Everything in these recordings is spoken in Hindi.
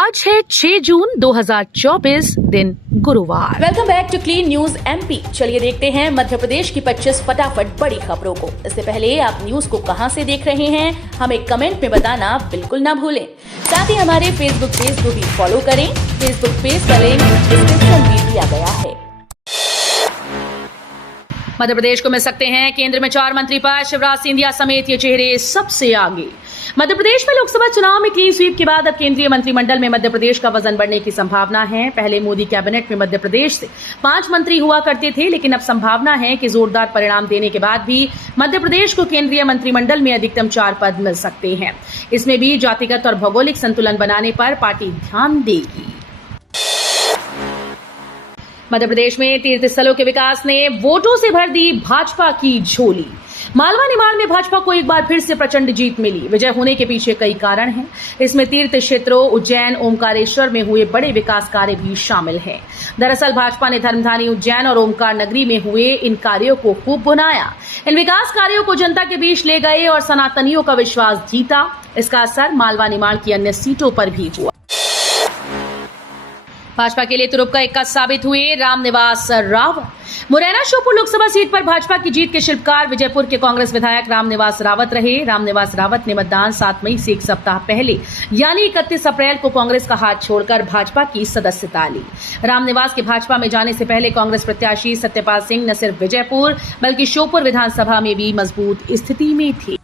आज है 6 जून 2024 दिन गुरुवार। Welcome back to clean news MP. चलिए देखते हैं मध्य प्रदेश की 25 फटाफट बड़ी खबरों को। इससे पहले आप न्यूज को कहां से देख रहे हैं हमें कमेंट में बताना बिल्कुल ना भूलें। साथ ही हमारे फेसबुक पेज को भी फॉलो करें। फेसबुक पेज का लिंक डिस्क्रिप्शन में दिया गया है। मध्य प्रदेश को मिल सकते हैं केंद्र में 4 मंत्री पद। शिवराज सिंधिया समेत ये चेहरे सबसे आगे। मध्य प्रदेश में लोकसभा चुनाव में क्लीन स्वीप के बाद अब केंद्रीय मंत्रिमंडल में मध्य प्रदेश का वजन बढ़ने की संभावना है। पहले मोदी कैबिनेट में मध्य प्रदेश से 5 मंत्री हुआ करते थे, लेकिन अब संभावना है कि जोरदार परिणाम देने के बाद भी मध्य प्रदेश को केंद्रीय मंत्रिमंडल में अधिकतम 4 पद मिल सकते हैं। इसमें भी जातिगत और भौगोलिक संतुलन बनाने पर पार्टी ध्यान देगी। मध्य प्रदेश में तीर्थ स्थलों के विकास ने वोटों से भर दी भाजपा की झोली। मालवा निमाड़ में भाजपा को एक बार फिर से प्रचंड जीत मिली। विजय होने के पीछे कई कारण हैं। इसमें तीर्थ क्षेत्रों उज्जैन, ओमकारेश्वर में हुए बड़े विकास कार्य भी शामिल हैं। दरअसल भाजपा ने धर्मधानी उज्जैन और ओमकार नगरी में हुए इन कार्यों को खूब भुनाया। इन विकास कार्यों को जनता के बीच ले गए और सनातनियों का विश्वास जीता। इसका असर मालवा निमाड़ की अन्य सीटों पर भी हुआ। भाजपा के लिए तुरुप का इक्का साबित हुए रामनिवास रावत। मुरैना श्योपुर लोकसभा सीट पर भाजपा की जीत के शिल्पकार विजयपुर के कांग्रेस विधायक रामनिवास रावत रहे। रामनिवास रावत ने मतदान 7 मई से एक सप्ताह पहले यानी 31 अप्रैल को कांग्रेस का हाथ छोड़कर भाजपा की सदस्यता ली। रामनिवास के भाजपा में जाने से पहले कांग्रेस प्रत्याशी सत्यपाल सिंह न सिर्फ विजयपुर बल्कि श्योपुर विधानसभा में भी मजबूत स्थिति में थे।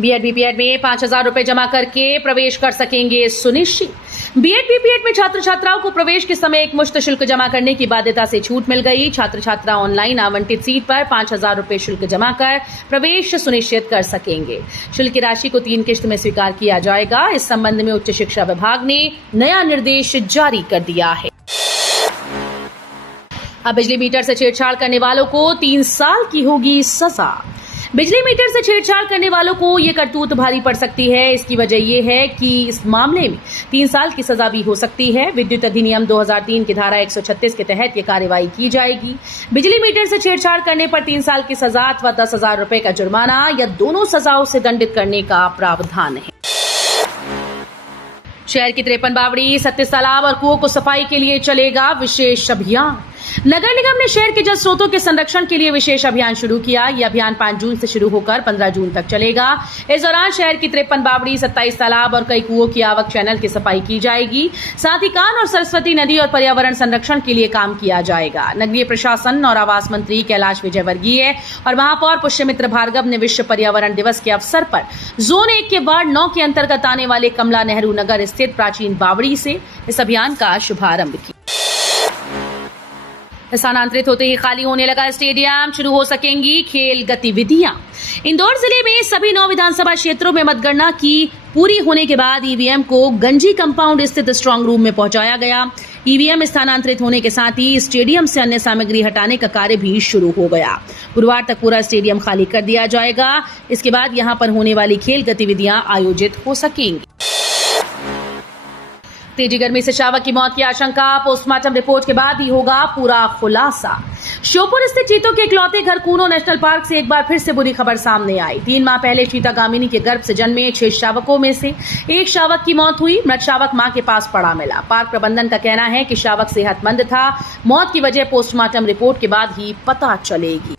बीएड बीपीएड में 5,000 रुपए जमा करके प्रवेश कर सकेंगे सुनिश्चित। बीएड बीपीएड में छात्र छात्राओं को प्रवेश के समय एक मुश्त शुल्क जमा करने की बाध्यता से छूट मिल गई। छात्र छात्रा ऑनलाइन आवंटित सीट पर 5,000 रुपए शुल्क जमा कर प्रवेश सुनिश्चित कर सकेंगे। शुल्क की राशि को 3 किश्त में स्वीकार किया जाएगा। इस संबंध में उच्च शिक्षा विभाग ने नया निर्देश जारी कर दिया है। अब बिजली मीटर से छेड़छाड़ करने वालों को 3 साल की होगी सजा। बिजली मीटर से छेड़छाड़ करने वालों को ये करतूत भारी पड़ सकती है। इसकी वजह यह है कि इस मामले में 3 साल की सजा भी हो सकती है। विद्युत अधिनियम 2003 की धारा 136 के तहत ये कार्रवाई की जाएगी। बिजली मीटर से छेड़छाड़ करने पर 3 साल की सजा अथवा 10,000 रुपए का जुर्माना या दोनों सजाओं से दंडित करने का प्रावधान है। शहर की 53 बावड़ी, 37 तालाब और कुओं को सफाई के लिए चलेगा विशेष अभियान। नगर निगम ने शहर के जल स्रोतों के संरक्षण के लिए विशेष अभियान शुरू किया। यह अभियान 5 जून से शुरू होकर 15 जून तक चलेगा। इस दौरान शहर की 53 बावड़ी, 27 तालाब और कई कुओं की आवक चैनल की सफाई की जाएगी। साथ ही कान और सरस्वती नदी और पर्यावरण संरक्षण के लिए काम किया जाएगा। नगरीय प्रशासन और आवास मंत्री कैलाश विजयवर्गीय और महापौर पुष्यमित्र भार्गव ने विश्व पर्यावरण दिवस के अवसर पर जोन 1 के वार्ड 9 के अंतर्गत आने वाले कमला नेहरू नगर स्थित प्राचीन बावड़ी से इस अभियान का शुभारंभ किया। स्थानांतरित होते ही खाली होने लगा स्टेडियम, शुरू हो सकेंगी खेल गतिविधियां। इंदौर जिले में सभी 9 विधानसभा क्षेत्रों में मतगणना की पूरी होने के बाद ईवीएम को गंजी कंपाउंड स्थित स्ट्रांग रूम में पहुंचाया गया। ईवीएम स्थानांतरित होने के साथ ही स्टेडियम से अन्य सामग्री हटाने का कार्य भी शुरू हो गया। गुरुवार तक पूरा स्टेडियम खाली कर दिया जाएगा। इसके बाद यहां पर होने वाली खेल गतिविधियां आयोजित हो सकेंगी। तेजी गर्मी से शावक की मौत की आशंका, पोस्टमार्टम रिपोर्ट के बाद ही होगा पूरा खुलासा। श्योपुर स्थित चीतों के इकलौते घर कूनो नेशनल पार्क से एक बार फिर से बुरी खबर सामने आई। 3 माह पहले चीता गामिनी के गर्भ से जन्मे 6 शावकों में से एक शावक की मौत हुई। मृत शावक मां के पास पड़ा मिला। पार्क प्रबंधन का कहना है कि शावक सेहतमंद था। मौत की वजह पोस्टमार्टम रिपोर्ट के बाद ही पता चलेगी।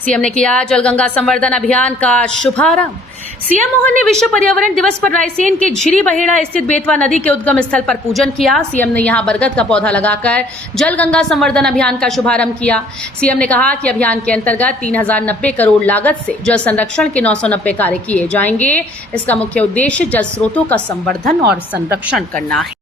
सीएम ने किया जलगंगा संवर्धन अभियान का शुभारंभ। सीएम मोहन ने विश्व पर्यावरण दिवस पर रायसेन के झिरी बहेड़ा स्थित बेतवा नदी के उद्गम स्थल पर पूजन किया। सीएम ने यहां बरगद का पौधा लगाकर जलगंगा संवर्धन अभियान का शुभारंभ किया। सीएम ने कहा कि अभियान के अंतर्गत 3,090 करोड़ लागत से जल संरक्षण के 990 कार्य किए जाएंगे। इसका मुख्य उद्देश्य जल स्रोतों का संवर्धन और संरक्षण करना है।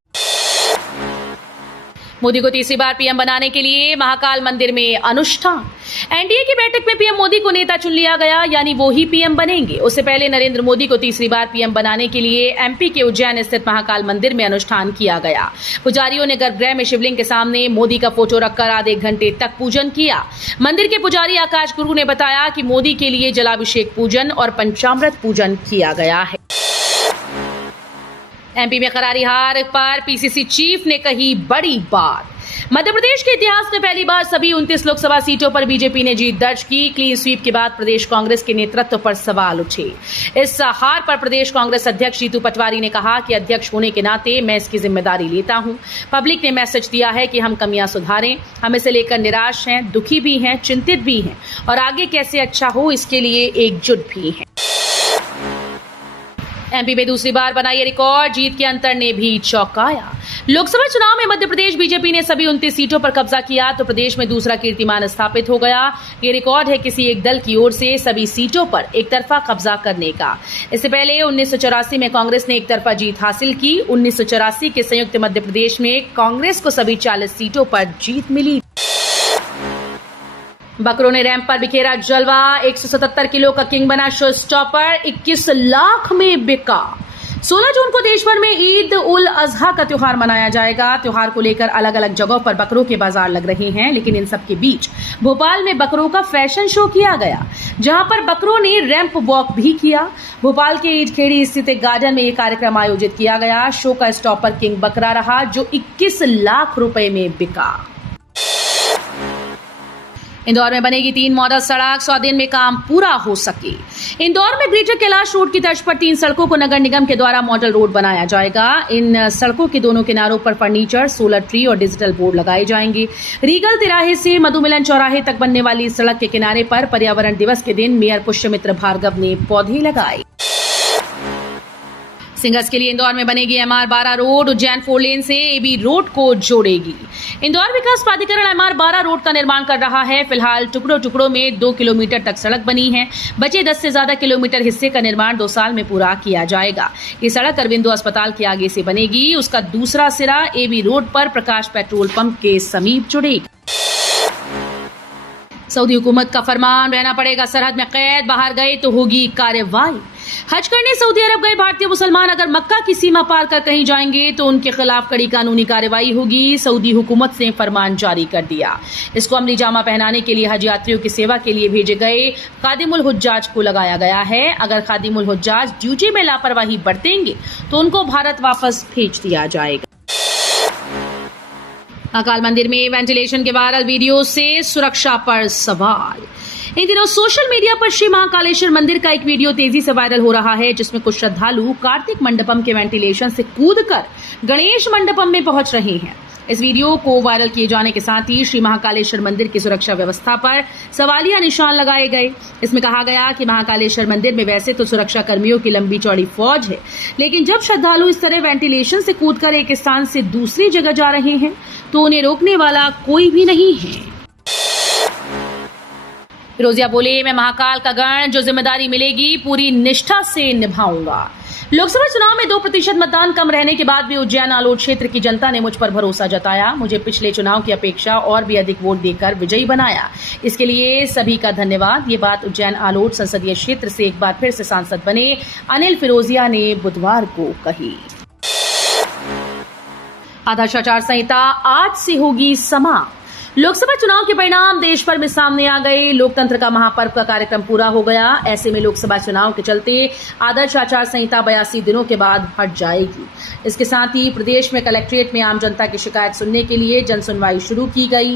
मोदी को तीसरी बार पीएम बनाने के लिए महाकाल मंदिर में अनुष्ठान। एनडीए की बैठक में पीएम मोदी को नेता चुन लिया गया, यानी वो ही पीएम बनेंगे। उससे पहले नरेंद्र मोदी को तीसरी बार पीएम बनाने के लिए एमपी के उज्जैन स्थित महाकाल मंदिर में अनुष्ठान किया गया। पुजारियों ने गर्भगृह में शिवलिंग के सामने मोदी का फोटो रखकर आधे घंटे तक पूजन किया। मंदिर के पुजारी आकाश गुरु ने बताया कि मोदी के लिए जलाभिषेक पूजन और पंचामृत पूजन किया गया है। एमपी में करारी हार पर पीसीसी चीफ ने कही बड़ी बात। मध्य प्रदेश के इतिहास में पहली बार सभी 29 लोकसभा सीटों पर बीजेपी ने जीत दर्ज की। क्लीन स्वीप के बाद प्रदेश कांग्रेस के नेतृत्व पर सवाल उठे। इस हार पर प्रदेश कांग्रेस अध्यक्ष जीतू पटवारी ने कहा कि अध्यक्ष होने के नाते मैं इसकी जिम्मेदारी लेता हूं। पब्लिक ने मैसेज दिया है कि हम कमियां सुधारें। हम इसे लेकर निराश हैं, दुखी भी हैं, चिंतित भी हैं और आगे कैसे अच्छा हो इसके लिए एकजुट भी हैं। एमपी में दूसरी बार बनाई रिकॉर्ड, जीत के अंतर ने भी चौंकाया। लोकसभा चुनाव में मध्य प्रदेश बीजेपी ने सभी 29 सीटों पर कब्जा किया तो प्रदेश में दूसरा कीर्तिमान स्थापित हो गया। ये रिकॉर्ड है किसी एक दल की ओर से सभी सीटों पर एक तरफा कब्जा करने का। इससे पहले 1984 में कांग्रेस ने एक तरफा जीत हासिल की। 1984 के संयुक्त मध्य प्रदेश में कांग्रेस को सभी 40 सीटों पर जीत मिली। बकरों ने रैंप पर बिखेरा जलवा, 177 किलो का किंग बना शो स्टॉपर, 21 लाख में बिका। 16 जून को देश भर में ईद उल अजहा का त्योहार मनाया जाएगा। त्योहार को लेकर अलग अलग जगहों पर बकरों के बाजार लग रहे हैं, लेकिन इन सब के बीच भोपाल में बकरों का फैशन शो किया गया, जहां पर बकरों ने रैंप वॉक भी किया। भोपाल के ईटखेड़ी स्थित एक गार्डन में यह कार्यक्रम आयोजित किया गया। शो का स्टॉपर किंग बकरा रहा, जो 21 लाख रुपए में बिका। इंदौर में बनेगी 3 मॉडल सड़क, 100 दिन में काम पूरा हो सके। इंदौर में ग्रेटर कैलाश रोड की तर्ज पर 3 सड़कों को नगर निगम के द्वारा मॉडल रोड बनाया जाएगा। इन सड़कों के दोनों किनारों पर फर्नीचर, सोलर ट्री और डिजिटल बोर्ड लगाए जाएंगे। रीगल तिराहे से मधुमिलन चौराहे तक बनने वाली इस सड़क के किनारे पर पर्यावरण दिवस के दिन मेयर पुष्यमित्र भार्गव ने पौधे लगाए। सिंगर्स के लिए इंदौर में बनेगी MR12 रोड, उज्जैन 4 लेन से AB रोड को जोड़ेगी। इंदौर विकास प्राधिकरण MR12 रोड का निर्माण कर रहा है। फिलहाल टुकड़ों टुकड़ों में 2 किलोमीटर तक सड़क बनी है। बचे 10 से ज्यादा किलोमीटर हिस्से का निर्माण 2 साल में पूरा किया जाएगा। ये सड़क अरविंदो अस्पताल के आगे से बनेगी। उसका दूसरा सिरा AB रोड पर प्रकाश पेट्रोल पंप के समीप जुड़ेगा। सऊदी हुकूमत का फरमान, रहना पड़ेगा सरहद में कैद, बाहर गए तो होगी कार्रवाई। हज करने सऊदी अरब गए भारतीय मुसलमान अगर मक्का की सीमा पार कर कहीं जाएंगे तो उनके खिलाफ कड़ी कानूनी कार्रवाई होगी। सऊदी हुकूमत ने फरमान जारी कर दिया। इसको अमली जामा पहनाने के लिए हज यात्रियों की सेवा के लिए भेजे गए खादिमुल हुज्जाज को लगाया गया है। अगर खादिमुल हुज्जाज ड्यूटी में लापरवाही बरतेंगे तो उनको भारत वापस भेज दिया जाएगा। महाकाल मंदिर में वेंटिलेशन के वायरल वीडियो से सुरक्षा पर सवाल। इन दिनों सोशल मीडिया पर श्री महाकालेश्वर मंदिर का एक वीडियो तेजी से वायरल हो रहा है, जिसमें कुछ श्रद्धालु कार्तिक मंडपम के वेंटिलेशन से कूदकर गणेश मंडपम में पहुंच रहे हैं। इस वीडियो को वायरल किए जाने के साथ ही श्री महाकालेश्वर मंदिर की सुरक्षा व्यवस्था पर सवालिया निशान लगाए गए। इसमें कहा गया कि महाकालेश्वर मंदिर में वैसे तो सुरक्षा कर्मियों की लंबी चौड़ी फौज है, लेकिन जब श्रद्धालु इस तरह वेंटिलेशन से कूदकर एक स्थान से दूसरी जगह जा रहे हैं तो उन्हें रोकने वाला कोई भी नहीं है। फिरोजिया बोले, मैं महाकाल का गण, जो जिम्मेदारी मिलेगी पूरी निष्ठा से निभाऊंगा। लोकसभा चुनाव में 2% मतदान कम रहने के बाद भी उज्जैन आलोट क्षेत्र की जनता ने मुझ पर भरोसा जताया। मुझे पिछले चुनाव की अपेक्षा और भी अधिक वोट देकर विजयी बनाया। इसके लिए सभी का धन्यवाद। ये बात उज्जैन आलोट संसदीय क्षेत्र से एक बार फिर से सांसद बने अनिल फिरोजिया ने बुधवार को कही। आदर्श आचार संहिता आज से होगी समाप्त। लोकसभा चुनाव के परिणाम देश भर में सामने आ गए। लोकतंत्र का महापर्व का कार्यक्रम पूरा हो गया। ऐसे में लोकसभा चुनाव के चलते आदर्श आचार संहिता 82 दिनों के बाद हट जाएगी। इसके साथ ही प्रदेश में कलेक्ट्रेट में आम जनता की शिकायत सुनने के लिए जन सुनवाई शुरू की गई।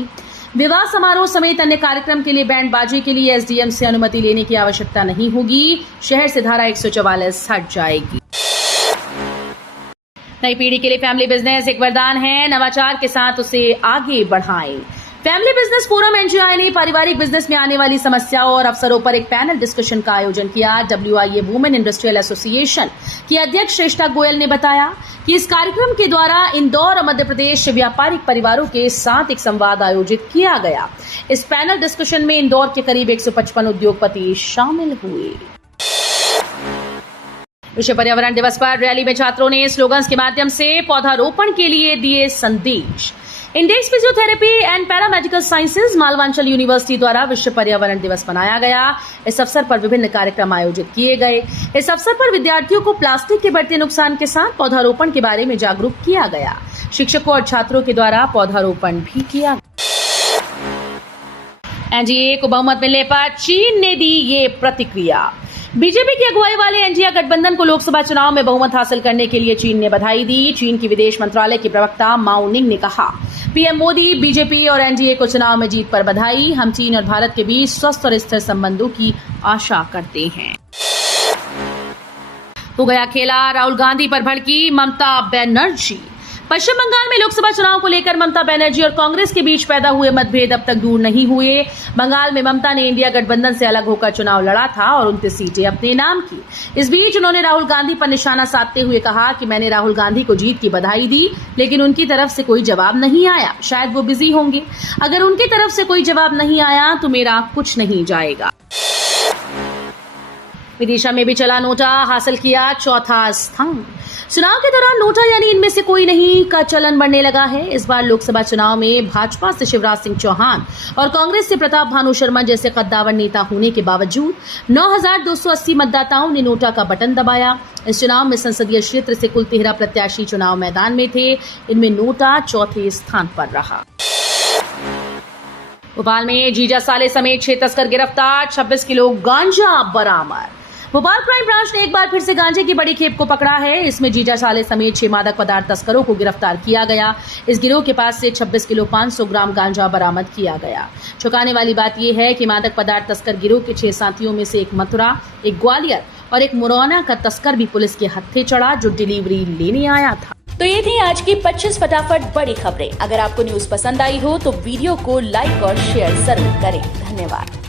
विवाह समारोह समेत अन्य कार्यक्रम के लिए बैंड बाजे के लिए SDM से अनुमति लेने की आवश्यकता नहीं होगी। शहर से धारा 144 हट जाएगी। नई पीढ़ी के लिए फैमिली बिजनेस एक वरदान है। नवाचार के साथ उसे आगे बढ़ाएं। फैमिली बिजनेस फोरम NGI ने पारिवारिक बिजनेस में आने वाली समस्याओं और अवसरों पर एक पैनल डिस्कशन का आयोजन किया। WIA वुमेन इंडस्ट्रियल एसोसिएशन की अध्यक्ष श्रेष्ठा गोयल ने बताया कि इस कार्यक्रम के द्वारा इंदौर और मध्य प्रदेश व्यापारिक परिवारों के साथ एक संवाद आयोजित किया गया। इस पैनल डिस्कशन में इंदौर के करीब 155 उद्योगपति शामिल हुए। विश्व पर्यावरण दिवस पर रैली में छात्रों ने स्लोगन्स के माध्यम से पौधारोपण के लिए दिए संदेश। Index physiotherapy and paramedical sciences Malwanchal university द्वारा विश्व पर्यावरण दिवस मनाया गया। इस अवसर पर विभिन्न कार्यक्रम आयोजित किए गए। इस अवसर पर विद्यार्थियों को प्लास्टिक के बढ़ते नुकसान के साथ पौधारोपण के बारे में जागरूक किया गया। शिक्षकों और छात्रों के द्वारा पौधारोपण भी किया गया। NDA को बहुमत मिलने पर चीन ने दी ये प्रतिक्रिया। बीजेपी की अगुवाई वाले एनडीए गठबंधन को लोकसभा चुनाव में बहुमत हासिल करने के लिए चीन ने बधाई दी। चीन की विदेश मंत्रालय के प्रवक्ता माओ निंग ने कहा, पीएम मोदी, बीजेपी और एनडीए को चुनाव में जीत पर बधाई। हम चीन और भारत के बीच स्वस्थ और स्थिर संबंधों की आशा करते हैं। हो गया खेला, राहुल गांधी पर भड़की ममता बनर्जी। पश्चिम बंगाल में लोकसभा चुनाव को लेकर ममता बनर्जी और कांग्रेस के बीच पैदा हुए मतभेद अब तक दूर नहीं हुए। बंगाल में ममता ने इंडिया गठबंधन से अलग होकर चुनाव लड़ा था और 29 सीटें अपने नाम की। इस बीच उन्होंने राहुल गांधी पर निशाना साधते हुए कहा कि मैंने राहुल गांधी को जीत की बधाई दी, लेकिन उनकी तरफ से कोई जवाब नहीं आया। शायद वो बिजी होंगे। अगर उनकी तरफ से कोई जवाब नहीं आया तो मेरा कुछ नहीं जाएगा। विदिशा में भी चला नोटा, हासिल किया चौथा स्थान। चुनाव के दौरान नोटा यानी इनमें से कोई नहीं का चलन बढ़ने लगा है। इस बार लोकसभा चुनाव में भाजपा से शिवराज सिंह चौहान और कांग्रेस से प्रताप भानु शर्मा जैसे कद्दावर नेता होने के बावजूद 9,280 मतदाताओं ने नोटा का बटन दबाया। इस चुनाव में संसदीय क्षेत्र से कुल 13 प्रत्याशी चुनाव मैदान में थे। इनमें नोटा चौथे स्थान पर रहा। भोपाल में जीजा साले समेत 6 तस्कर गिरफ्तार, 26 किलो गांजा बरामद। भोपाल क्राइम ब्रांच ने एक बार फिर से गांजे की बड़ी खेप को पकड़ा है। इसमें जीजा साले समेत 6 मादक पदार्थ तस्करों को गिरफ्तार किया गया। इस गिरोह के पास से 26 किलो 500 ग्राम गांजा बरामद किया गया। चौंकाने वाली बात यह है कि मादक पदार्थ तस्कर गिरोह के 6 साथियों में से एक मथुरा, एक ग्वालियर और एक मुरैना का तस्कर भी पुलिस के हत्थे चढ़ा, जो डिलीवरी लेने आया था। तो ये थी आज की 25 फटाफट बड़ी खबरें। अगर आपको न्यूज पसंद आई हो तो वीडियो को लाइक और शेयर जरूर करें। धन्यवाद।